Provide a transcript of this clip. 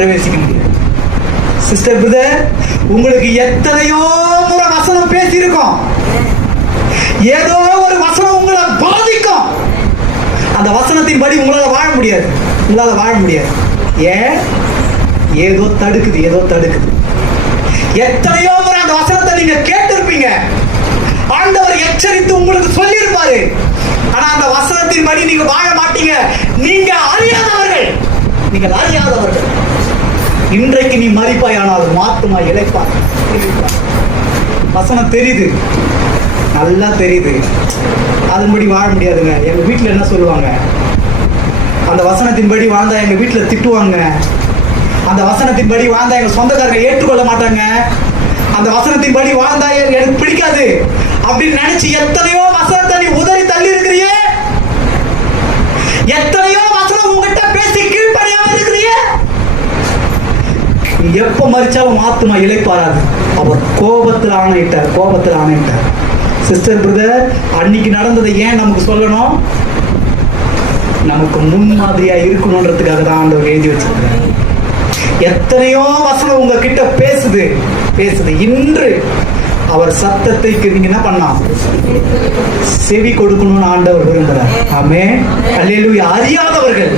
பிரவேசிக்க முடியாது. Sister brother, உங்களுக்கு எத்தனையோ முறை வசனம் பேசியிருக்கோம். ஏதோ ஒரு வசனம் உங்களை பாதிக்கும். அந்த வசனத்தின் படி உங்களால வாழ முடியாது. ஏன்? ஏதோ தடுக்குது. எத்தனையோ முறை அந்த வசனத்தை நீங்க கேட்டிருப்பீங்க. ஆண்டவர் எச்சரித்து உங்களுக்கு சொல்லியிருப்பாரு. ஆனா அந்த வசனத்தின் படி நீங்க வாழ மாட்டீங்க. நீங்கள் அறியாதவர்கள். இன்றைக்கு நீ மரிப்பாயானால் மாத்துமா இழைப்பார். வசனம் தெரியுது, நல்லா தெரியுது, அதன்படி வாழ முடியாதுங்க. எங்க வீட்டுல என்ன சொல்லுவாங்க? அந்த வசனத்தின்படி வாழ்ந்தா எங்க வீட்டுல திட்டுவாங்க. அந்த வசனத்தின்படி வாழ்ந்தா எங்க சொந்தக்காரங்க ஏற்றுக்கொள்ள மாட்டாங்க. அந்த வசனத்தின்படி வாழ்ந்தா எனக்கு பிடிக்காது அப்படின்னு நினைச்சு எத்தனையோ வசனத்தை நீ உதறி தள்ளி இருக்கிறிய. எத்தனையோ வசனம் உங்ககிட்ட பேசி கீழ்ப்படியாம இருக்கிறிய. எப்ப மறிச்சாலும் ஆத்துமா இளைப்பாராது. அவர் கோபத்தில் ஆணையிட்டார். சிஸ்டர் பிரதர், அன்னைக்கு நடந்ததை ஏன் நமக்கு சொல்லணும்? நமக்கு முன்மாதிரியா இருக்கணும்ன்றதுக்காக தான் ஆண்டவர் எழுதி வச்சிருக்கிறார். எத்தனையோ வசனம் உங்ககிட்ட பேசுது. இன்று அவர் சத்தத்தை நீங்க என்ன பண்ணலாம்? செவி கொடுக்கணும்னு ஆண்டவர் விரும்புகிறார். ஆமென். அல்லேலூயா. அறியாதவர்கள்